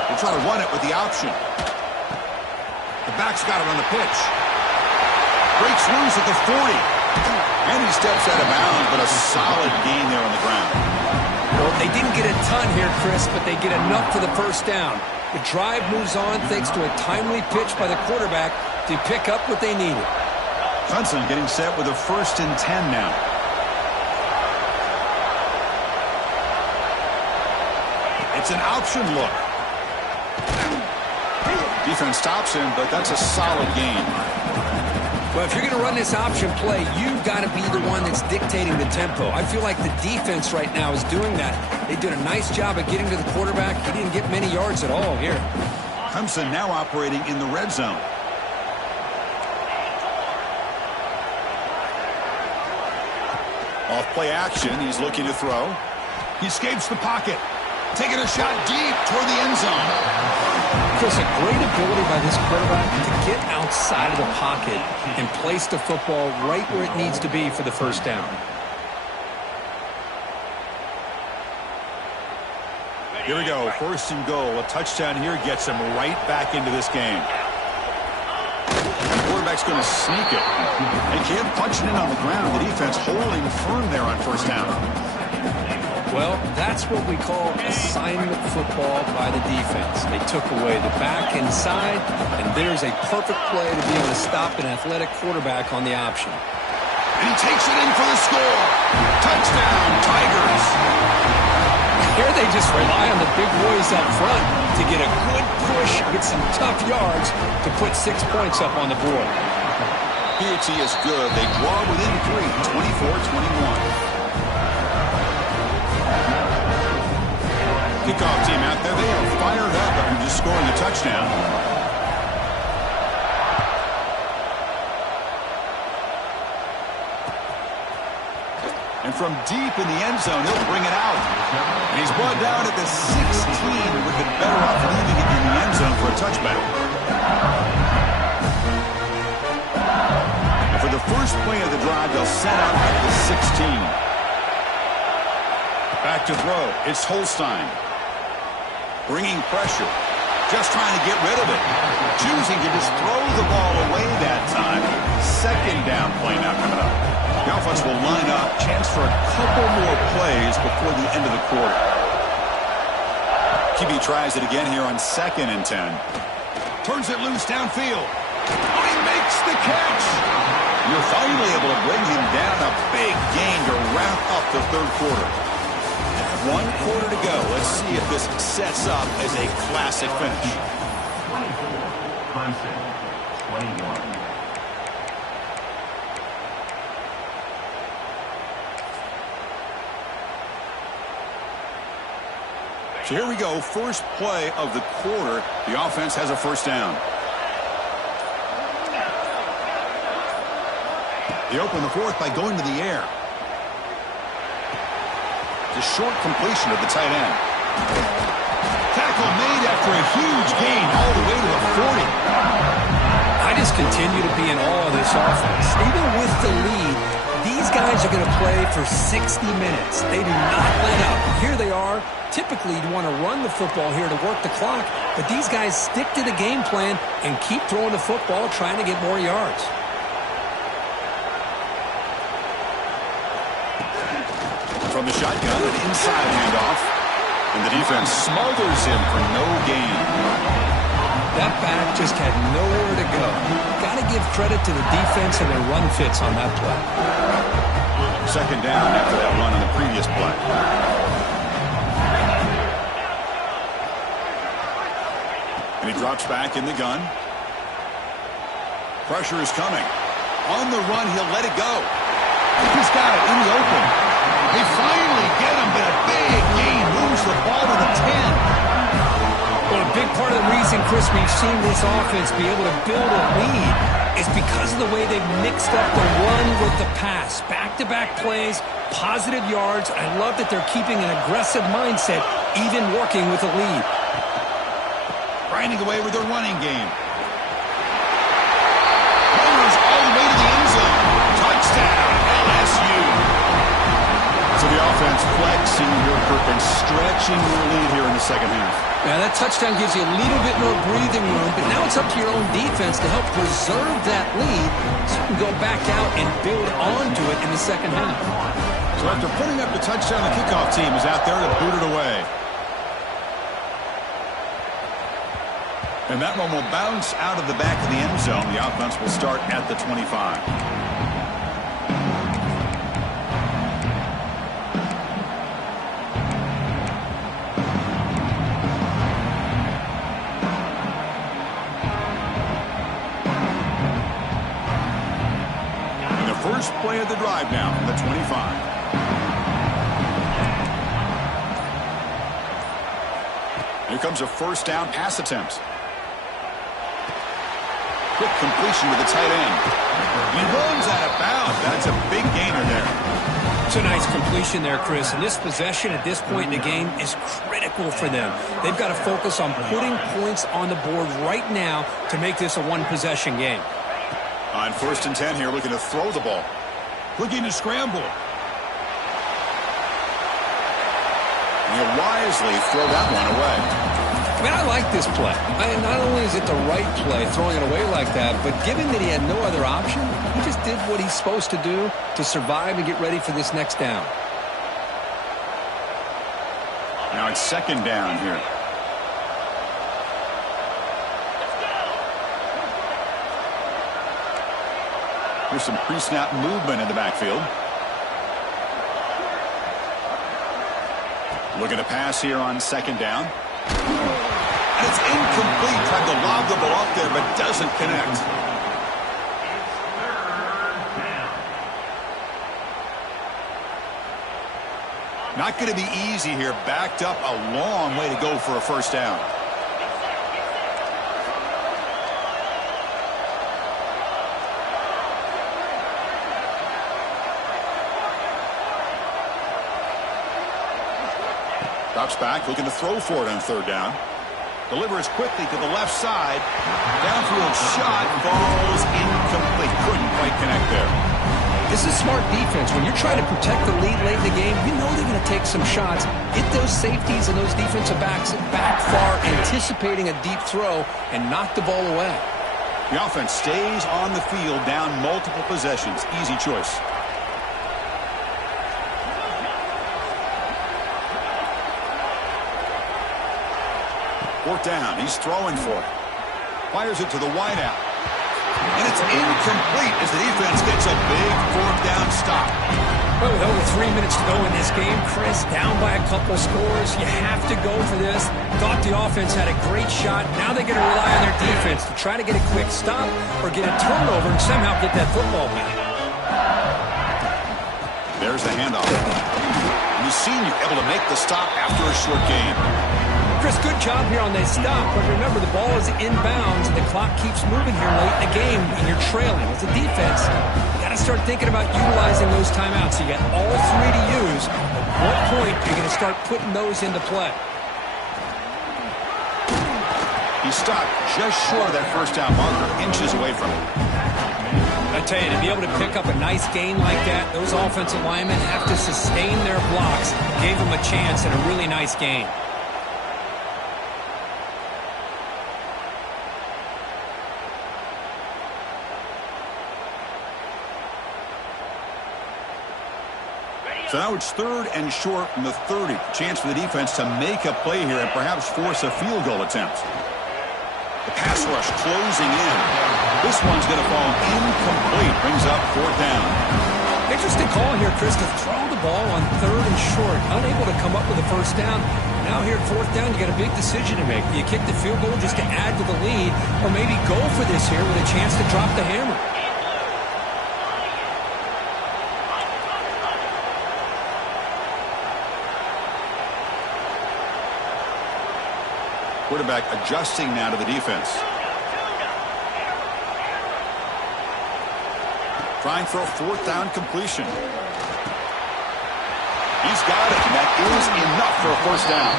They try to run it with the option. The back's got it on the pitch. Breaks loose at the 40. And he steps out of bounds, but a solid gain there on the ground. Well, they didn't get a ton here, Chris, but they get enough for the first down. The drive moves on thanks to a timely pitch by the quarterback to pick up what they needed. Clemson getting set with a 1st and 10 now. It's an option look. Defense stops him, but that's a solid gain. Well, if you're going to run this option play, you've got to be the one that's dictating the tempo. I feel like the defense right now is doing that. They did a nice job of getting to the quarterback. He didn't get many yards at all here. Clemson now operating in the red zone. Off play action, he's looking to throw. He escapes the pocket. Taking a shot deep toward the end zone. Chris, a great ability by this quarterback to get outside of the pocket and place the football right where it needs to be for the first down. Here we go, 1st and goal. A touchdown here gets him right back into this game. The quarterback's going to sneak it. They can't punch it in on the ground. The defense holding firm there on 1st down. Well, that's what we call assignment football by the defense. They took away the back inside, and there's a perfect play to be able to stop an athletic quarterback on the option. And he takes it in for the score. Touchdown, Tigers. Here they just rely on the big boys up front to get a good push, get some tough yards to put 6 points up on the board. PAT is good. They draw within 3, 24-21. Kickoff team out there, they are fired up after just scoring a touchdown. And from deep in the end zone, he'll bring it out. And he's brought down at the 16. Would have been better off leaving it in the end zone for a touchback. And for the first play of the drive, they'll set out at the 16. Back to throw. It's Holstein. Bringing pressure. Just trying to get rid of it. Choosing to just throw the ball away that time. 2nd down play now coming up. The offense will line up. Chance for a couple more plays before the end of the quarter. QB tries it again here on 2nd and 10. Turns it loose downfield. Oh, he makes the catch. You're finally able to bring him down. A big gain to wrap up the 3rd quarter. 1 quarter to go. Let's see if this sets up as a classic finish. 21. So here we go. First play of the quarter. The offense has a 1st down. They open the 4th by going to the air. The short completion of the tight end. Tackle made after a huge gain all the way to the 40. I just continue to be in awe of this offense. Even with the lead, these guys are going to play for 60 minutes. They do not let up. Here they are. Typically, you want to run the football here to work the clock, but these guys stick to the game plan and keep throwing the football, trying to get more yards. From the shotgun, an inside handoff. And the defense smothers him for no gain. That back just had nowhere to go. Got to give credit to the defense and their run fits on that play. Second down after that run on the previous play. And he drops back in the gun. Pressure is coming. On the run, he'll let it go. He's got it in the open. They finally get him, but a big gain moves the ball to the 10. Well, a big part of the reason, Chris, we've seen this offense be able to build a lead is because of the way they've mixed up the run with the pass. Back-to-back plays, positive yards. I love that they're keeping an aggressive mindset, even working with a lead. Grinding away with their running game. Runners all the way to the end zone. Touchdown, LSU. So the offense flexing your Kirk and stretching your lead here in the second half. Now, that touchdown gives you a little bit more breathing room, but now it's up to your own defense to help preserve that lead so you can go back out and build onto it in the second half. So after putting up the touchdown, the kickoff team is out there to boot it away. And that one will bounce out of the back of the end zone. The offense will start at the 25. First play of the drive now from the 25. Here comes a first down pass attempt. Quick completion to the tight end. He runs out of bounds. That's a big gainer there. It's a nice completion there, Chris. And this possession at this point in the game is critical for them. They've got to focus on putting points on the board right now to make this a one-possession game. On first and 10 here, looking to throw the ball. Looking to scramble. And he'll wisely throw that one away. I mean, I like this play. Not only is it the right play, throwing it away like that, but given that he had no other option, he just did what he's supposed to do to survive and get ready for this next down. Now it's second down here. There's some pre-snap movement in the backfield. Looking to pass here on second down. And it's incomplete. Tried to lob the ball up there, but doesn't connect. Not going to be easy here. Backed up a long way to go for a first down. Drops back, looking to throw for it on third down. Delivers quickly to the left side. Downfield shot falls incomplete. Couldn't quite connect there. This is smart defense. When you're trying to protect the lead late in the game, you know they're going to take some shots. Get those safeties and those defensive backs back far, anticipating a deep throw, and knock the ball away. The offense stays on the field, down multiple possessions. Easy choice. Fourth down. He's throwing for it. Fires it to the wideout. And it's incomplete as the defense gets a big fourth down stop. Well, with over 3 minutes to go in this game, Chris, down by a couple scores, you have to go for this. Thought the offense had a great shot. Now they're going to rely on their defense to try to get a quick stop or get a turnover and somehow get that football back. There's the handoff. And the senior able to make the stop after a short game. Chris, good job here on that stop, but remember the ball is inbounds and the clock keeps moving here late in the game and you're trailing. As a defense, you got to start thinking about utilizing those timeouts. You got all three to use. At what point you're going to start putting those into play? He stopped just short of that first down marker, inches away from it. I tell you, to be able to pick up a nice gain like that, those offensive linemen have to sustain their blocks. Gave them a chance and a really nice gain. So now it's third and short from the 30. Chance for the defense to make a play here and perhaps force a field goal attempt. The pass rush closing in. This one's going to fall incomplete. Brings up 4th down. Interesting call here, Chris, to throw the ball on 3rd and short. Unable to come up with a 1st down. Now here at 4th down, you got a big decision to make. Do you kick the field goal just to add to the lead, or maybe go for this here with a chance to drop the hammer? Quarterback adjusting now to the defense. Trying for a 4th down completion. He's got it, and that is enough for a 1st down.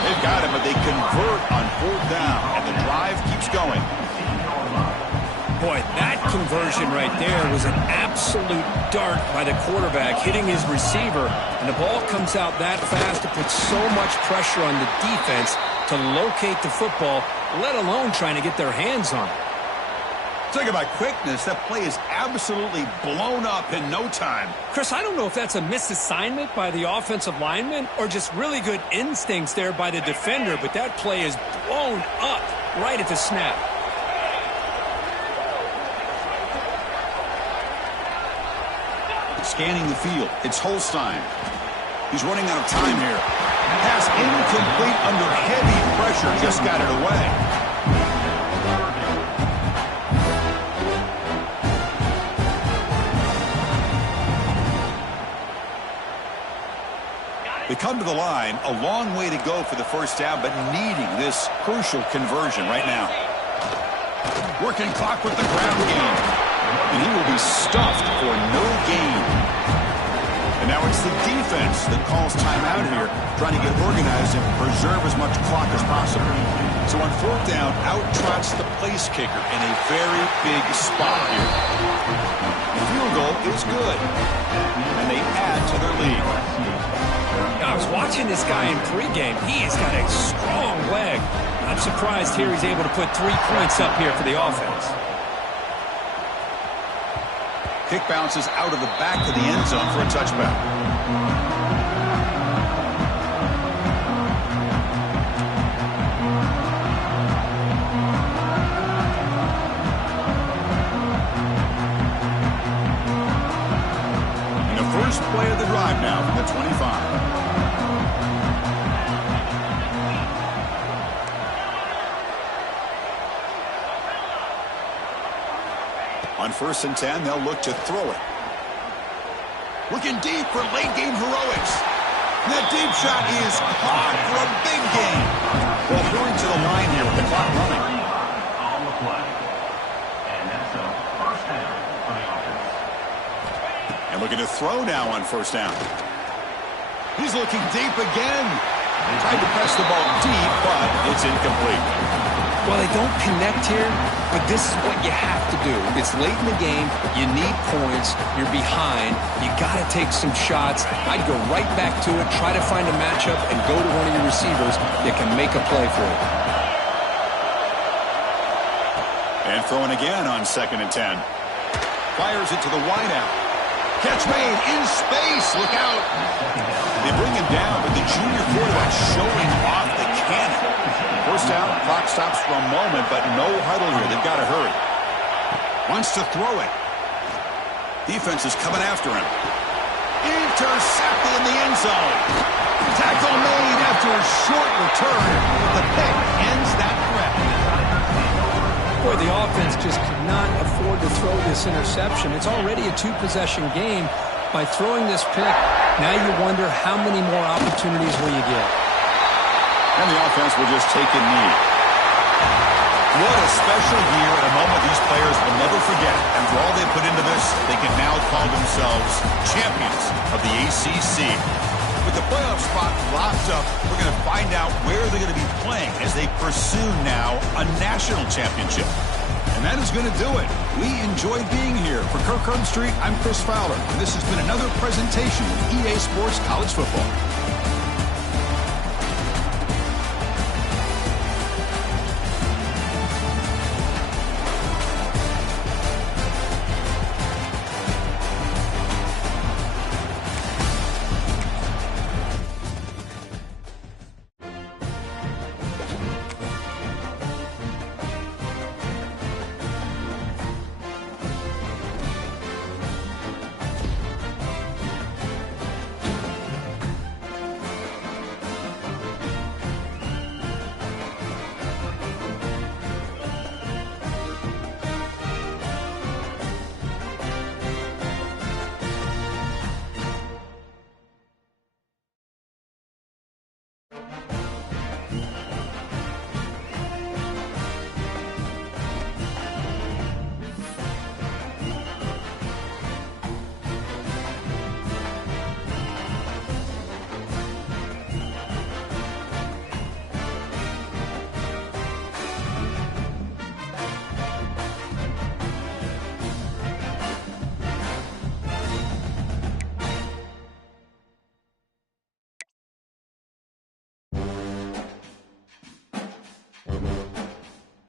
They've got it, but they convert on 4th down, and the drive keeps going. Boy, that conversion right there was an absolute dart by the quarterback, hitting his receiver, and the ball comes out that fast. It puts so much pressure on the defense to locate the football, let alone trying to get their hands on it. Talk about quickness. That play is absolutely blown up in no time. Chris, I don't know if that's a misassignment by the offensive lineman or just really good instincts there by the defender, but that play is blown up right at the snap. Scanning the field. It's Holstein. He's running out of time here. Pass incomplete under heavy pressure. Just got it away. They come to the line, a long way to go for the 1st down, but needing this crucial conversion right now. Working clock with the ground game. And he will be stuffed for no gain. And now it's the defense that calls timeout here, trying to get organized and preserve as much clock as possible. So on 4th down, out trots the place kicker in a very big spot here. The field goal is good, and they add to their lead. I was watching this guy in pregame. He's got a strong leg. I'm surprised here he's able to put 3 points up here for the offense. Kick bounces out of the back of the end zone for a touchback. And the first play of the drive now from the 25. On 1st and 10, they'll look to throw it. Looking deep for late-game heroics. And that deep shot is caught for a big gain. Well, hurrying to the line here with the clock running. On the play. And that's a 1st down for the offense. And looking to throw now on 1st down. He's looking deep again. Tried to press the ball deep, but it's incomplete. Well, they don't connect here, but this is what you have to do. It's late in the game. You need points. You're behind. You got to take some shots. I'd go right back to it, try to find a matchup, and go to one of your receivers that can make a play for you. And throwing again on 2nd and 10. Fires it to the wideout. Catch made in space. Look out. They bring him down, but the junior quarterback showing off the cannon. 1st down, clock stops for a moment, but no huddle here. They've got to hurry. Wants to throw it. Defense is coming after him. Intercepted in the end zone. Tackle made after a short return. The pick ends that threat. Boy, the offense just could not afford to throw this interception. It's already a 2-possession game. By throwing this pick, now you wonder how many more opportunities will you get. And the offense will just take a knee. What a special year and a moment these players will never forget. After all they put into this, they can now call themselves champions of the ACC. With the playoff spot locked up, we're going to find out where they're going to be playing as they pursue now a national championship. And that is going to do it. We enjoyed being here. For Kirk Street, I'm Chris Fowler, and this has been another presentation of EA Sports College Football.